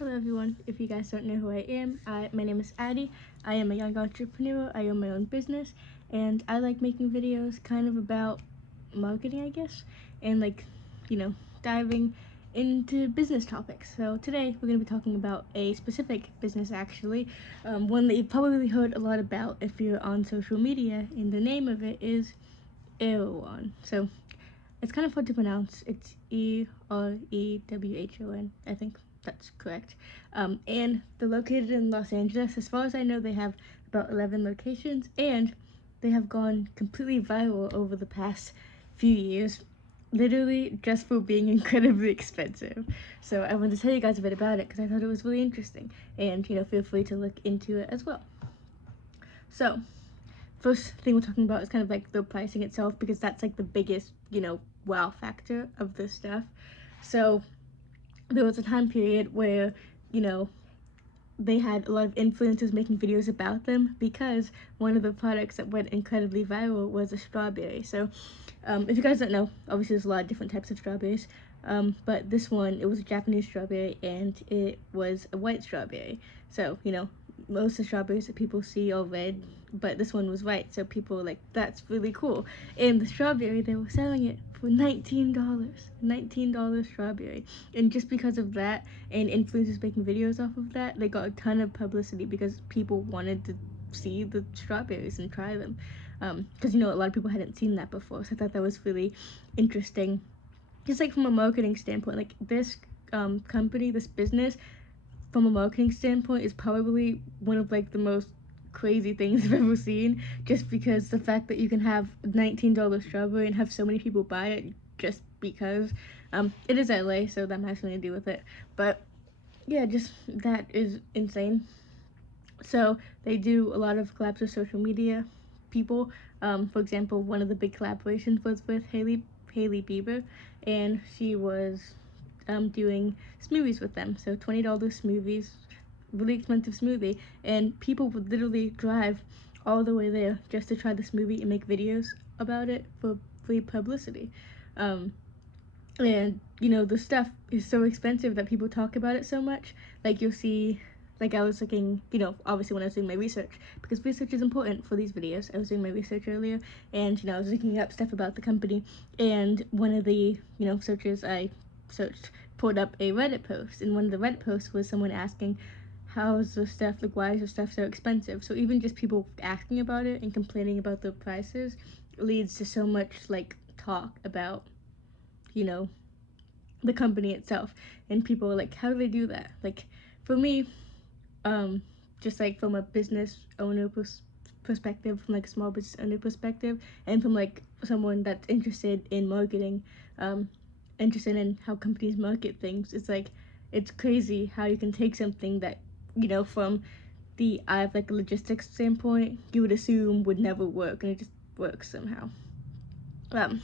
Hello everyone, if you guys don't know who I am, my name is Addie. I am a young entrepreneur, I own my own business, and I like making videos kind of about marketing, I guess, and diving into business topics. So today we're going to be talking about a specific business actually, one that you've probably heard a lot about if you're on social media, and the name of it is Erewhon. So it's kind of hard to pronounce. It's Erewhon, I think that's correct. And they're located in Los Angeles. As far as I know, they have about 11 locations, and they have gone completely viral over the past few years, literally just for being incredibly expensive. So I wanted to tell you guys a bit about it because I thought it was really interesting, and feel free to look into it as well. So first thing we're talking about is kind of like the pricing itself, because that's like the biggest, wow factor of this stuff. So there was a time period where, they had a lot of influencers making videos about them because one of the products that went incredibly viral was a strawberry. So if you guys don't know, obviously there's a lot of different types of strawberries, but this one, it was a Japanese strawberry and it was a white strawberry. So most of the strawberries that people see are red, but this one was white, so people were like, that's really cool. And the strawberry, they were selling it for $19 strawberry. And just because of that, and influencers making videos off of that, they got a ton of publicity because people wanted to see the strawberries and try them, because a lot of people hadn't seen that before. So I thought that was really interesting, just like from a marketing standpoint. Like this company, this business, from a marketing standpoint, is probably one of like the most crazy things I've ever seen, just because the fact that you can have $19 strawberry and have so many people buy it just because. It is LA, so that has something to do with it, but yeah, just that is insane. So they do a lot of collabs with social media people. For example, one of the big collaborations was with Hailey Bieber, and she was doing smoothies with them. So $20 smoothies, really expensive smoothie, and people would literally drive all the way there just to try the smoothie and make videos about it for free publicity. And the stuff is so expensive that people talk about it so much. Like you'll see, like I was looking, obviously when I was doing my research, because research is important for these videos. I was doing my research earlier, and I was looking up stuff about the company, and one of the searches I searched pulled up a Reddit post, and one of the Reddit posts was someone asking, how's the stuff, like why is the stuff so expensive? So even just people asking about it and complaining about the prices leads to so much like talk about you know the company itself, and people are like, how do they do that? Like for me, just like from a business owner perspective, from like a small business owner perspective, and from like someone that's interested in marketing, interested in how companies market things, it's like, it's crazy how you can take something that from the eye of like a logistics standpoint you would assume would never work, and it just works somehow. um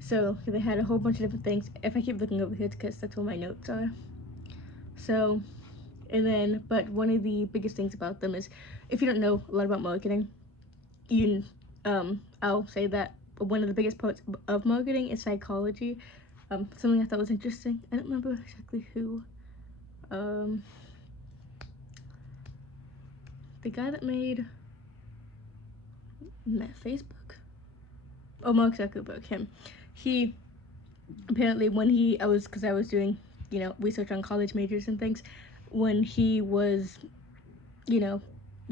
so they had a whole bunch of different things. If I keep looking over here, it's because that's where my notes are. So, and then, but one of the biggest things about them is, if you don't know a lot about marketing, I'll say that one of the biggest parts of marketing is psychology. Something I thought was interesting. I don't remember exactly who. The guy that made Facebook. Oh, Mark Zuckerberg. Him. He apparently when because I was doing research on college majors and things, when he was you know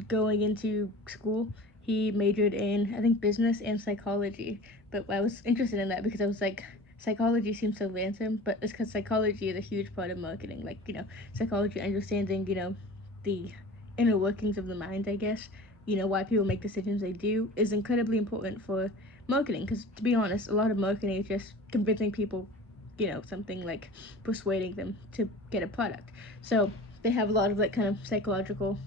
going into school, he majored in, I think, business and psychology. But I was interested in that because I was like, psychology seems so random, but it's because psychology is a huge part of marketing. Like psychology, understanding the inner workings of the mind, I guess, why people make decisions they do, is incredibly important for marketing. Because to be honest, a lot of marketing is just convincing people, something, like persuading them to get a product. So they have a lot of like kind of psychological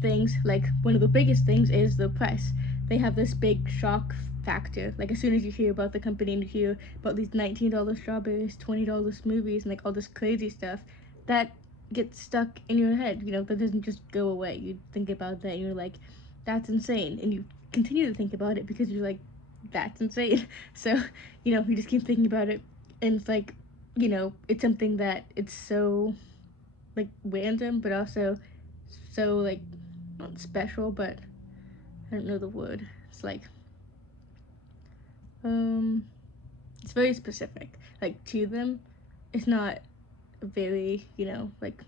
things. Like one of the biggest things is the price. They have this big shock factor. Like as soon as you hear about the company and you hear about these $19 strawberries, $20 smoothies, and like all this crazy stuff, that gets stuck in your head. That doesn't just go away. You think about that and you're like, that's insane, and you continue to think about it because you're like, that's insane. So you just keep thinking about it, and it's like, it's something that it's so like random, but also so like not special, but I don't know the word. It's like it's very specific, like to them. It's not a very, like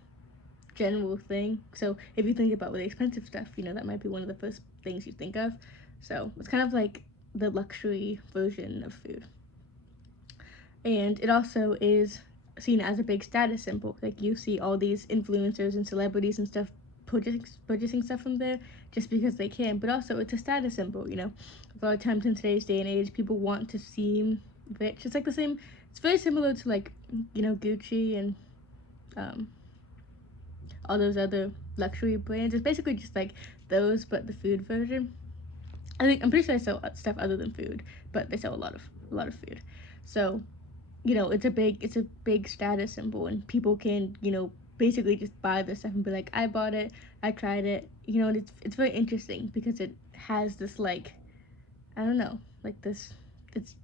general thing. So if you think about really expensive stuff, that might be one of the first things you think of. So it's kind of like the luxury version of food. And it also is seen as a big status symbol. Like you see all these influencers and celebrities and stuff purchasing stuff from there just because they can. But also it's a status symbol, A lot of times in today's day and age, people want to seem rich. It's like the same. It's very similar to like Gucci and um, all those other luxury brands. It's basically just like those, but the food version. I'm pretty sure they sell stuff other than food, but they sell a lot of food. So it's a big status symbol, and people can basically just buy this stuff and be like, I bought it, I tried it, and it's very interesting because it has this like, I don't know, like this, it's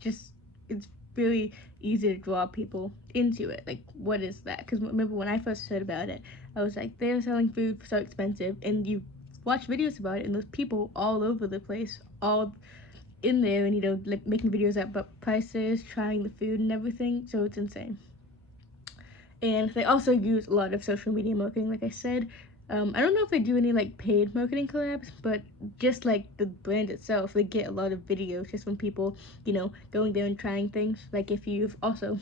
just it's really easy to draw people into it. Like, what is that? Because remember when I first heard about it, I was like, they're selling food so expensive, and you watch videos about it, and there's people all over the place, all in there, and like making videos about prices, trying the food and everything. So it's insane. And they also use a lot of social media marketing, like I said. I don't know if they do any like paid marketing collabs, but just like the brand itself, they get a lot of videos just from people, going there and trying things. Like if you've also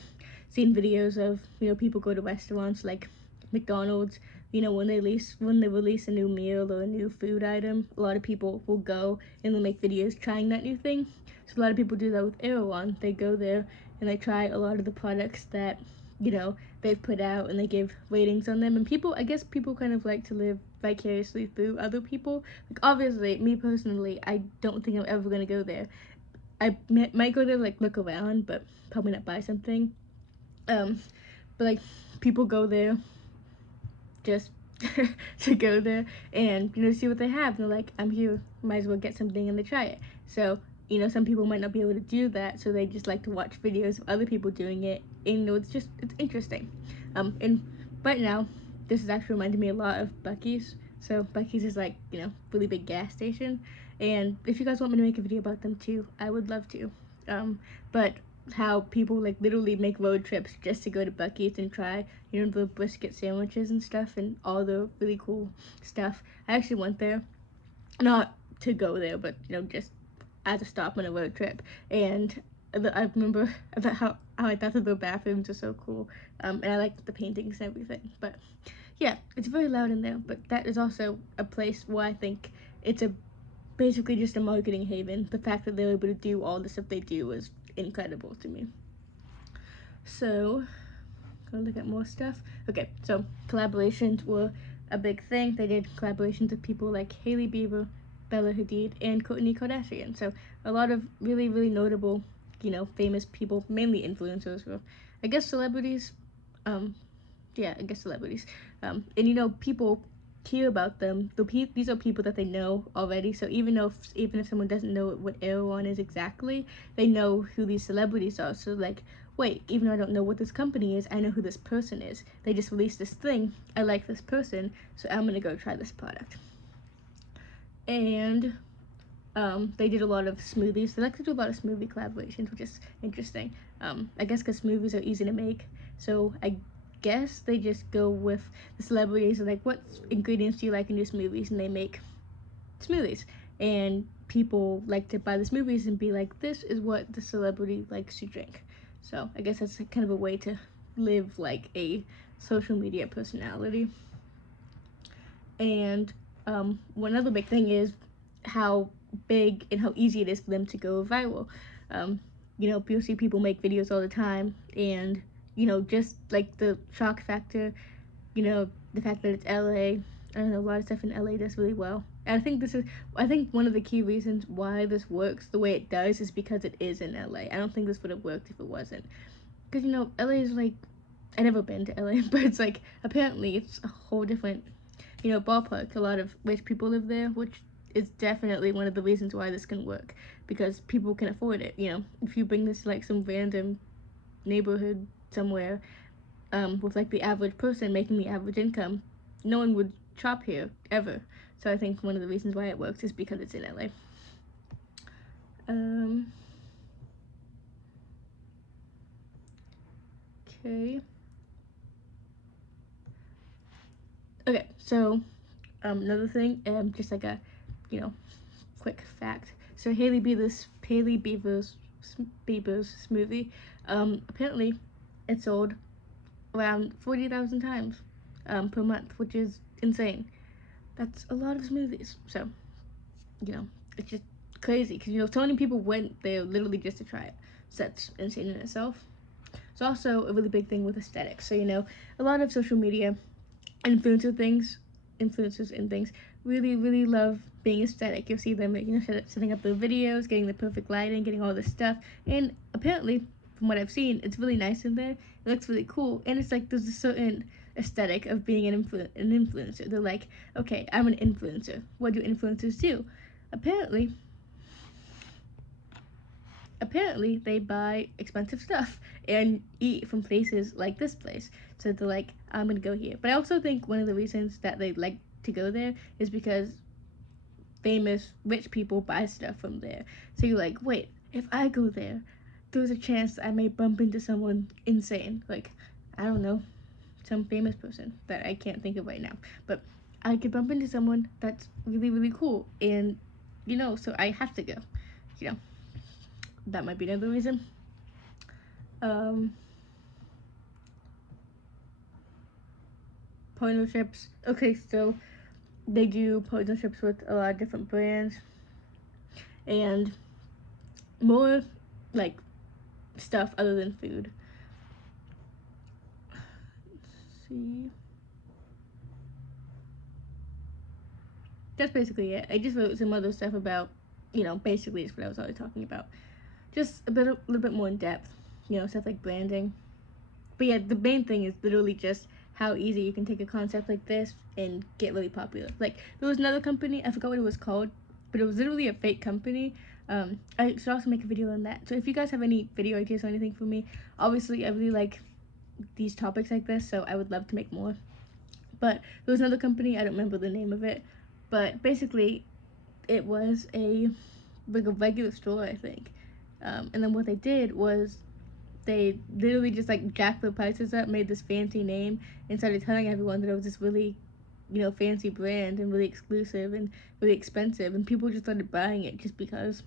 seen videos of people go to restaurants like McDonald's, when they release a new meal or a new food item, a lot of people will go and they'll make videos trying that new thing. So a lot of people do that with Erewhon. They go there and they try a lot of the products that they've put out, and they give ratings on them. And I guess people kind of like to live vicariously through other people. Like obviously, me personally, I don't think I'm ever gonna go there. I might go there like look around, but probably not buy something. But like people go there just to go there and see what they have. And they're like, I'm here, might as well get something, and they try it. So some people might not be able to do that, so they just like to watch videos of other people doing it. And it's interesting. And right now, this is actually reminding me a lot of Buc-ee's. So Buc-ee's is like really big gas station, and if you guys want me to make a video about them too, I would love to. But how people like literally make road trips just to go to Buc-ee's and try the brisket sandwiches and stuff and all the really cool stuff. I actually went there, not to go there, but just as a stop on a road trip. And I remember how I thought that the bathrooms are so cool, and I liked the paintings and everything. But yeah, it's very loud in there, but that is also a place where I think it's basically just a marketing haven. The fact that they're able to do all the stuff they do is incredible to me. So gonna look at more stuff. Okay, so collaborations were a big thing. They did collaborations with people like Hailey Bieber, Bella Hadid, and Kourtney Kardashian. So a lot of really, really notable, famous people, mainly influencers, or I guess celebrities. I guess celebrities. And people hear about them. These are people that they know already. So even if someone doesn't know what Erewhon is exactly, they know who these celebrities are. So like, wait, even though I don't know what this company is, I know who this person is. They just released this thing. I like this person, so I'm gonna go try this product. And they did a lot of smoothies. They like to do a lot of smoothie collaborations, which is interesting. I guess because smoothies are easy to make, so I guess they just go with the celebrities and like, what ingredients do you like in your smoothies, and they make smoothies. And people like to buy the smoothies and be like, this is what the celebrity likes to drink. So I guess that's kind of a way to live like a social media personality. And one other big thing is how big and how easy it is for them to go viral. You'll see people make videos all the time, and just like the shock factor, the fact that it's LA. I don't know, a lot of stuff in LA does really well. And I think one of the key reasons why this works the way it does is because it is in LA. I don't think this would have worked if it wasn't. Because LA is like, I've never been to LA, but it's like, apparently it's a whole different ballpark. A lot of rich people live there, which is definitely one of the reasons why this can work, because people can afford it. If you bring this to like some random neighborhood somewhere, with like the average person making the average income, no one would shop here ever. So I think one of the reasons why it works is because it's in LA. Okay. Okay, so another thing, just like a, quick fact. So Bieber's smoothie, apparently it sold around 40,000 times per month, which is insane. That's a lot of smoothies. So, it's just crazy because, so many people went there literally just to try it. So that's insane in itself. It's also a really big thing with aesthetics. So, a lot of social media influencers and things really, really love being aesthetic. You'll see them, setting up their videos, getting the perfect lighting, getting all this stuff. And apparently, from what I've seen, it's really nice in there. It looks really cool. And it's like there's a certain aesthetic of being an influencer. They're like, okay, I'm an influencer. What do influencers do? Apparently they buy expensive stuff and eat from places like this place. So they're like, I'm gonna go here. But I also think one of the reasons that they like to go there is because famous rich people buy stuff from there. So you're like, wait, if I go there, there's a chance I may bump into someone insane. Like, I don't know, some famous person that I can't think of right now. But I could bump into someone that's really, really cool. And, so I have to go. That might be another reason. Partnerships. Okay, so they do partnerships with a lot of different brands and more like stuff other than food. Let's see. That's basically it. I just wrote some other stuff about, basically it's what I was already talking about. Just a little bit more in depth, stuff like branding. But yeah, the main thing is literally just how easy you can take a concept like this and get really popular. Like, there was another company, I forgot what it was called, but it was literally a fake company. I should also make a video on that. So if you guys have any video ideas or anything for me, obviously I really like these topics like this, so I would love to make more. But there was another company, I don't remember the name of it, but basically it was a regular store, I think. And then what they did was they literally just like jacked the prices up, made this fancy name, and started telling everyone that it was this really, fancy brand and really exclusive and really expensive, and people just started buying it just because.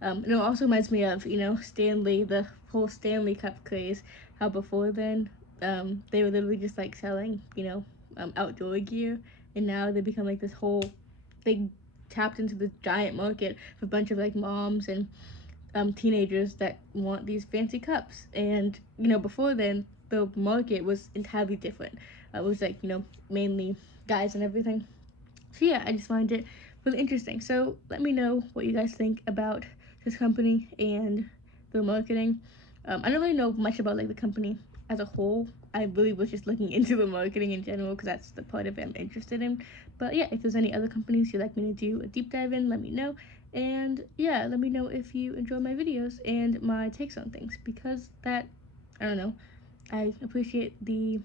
And it also reminds me of, Stanley, the whole Stanley Cup craze. How before then, they were literally just like selling, outdoor gear, and now they become like this whole. They tapped into this giant market for a bunch of like moms and teenagers that want these fancy cups. And before then, the market was entirely different. It was like mainly guys and everything. So yeah, I just find it really interesting. So let me know what you guys think about this company and the marketing. I don't really know much about like the company as a whole. I really was just looking into the marketing in general because that's the part of it I'm interested in. But yeah, if there's any other companies you'd like me to do a deep dive in, let me know. And yeah, let me know if you enjoy my videos and my takes on things, because that, I don't know, I appreciate the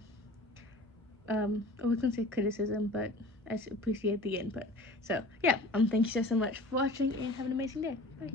I was gonna say criticism, but I appreciate the input. So yeah, thank you so much for watching and have an amazing day. Bye.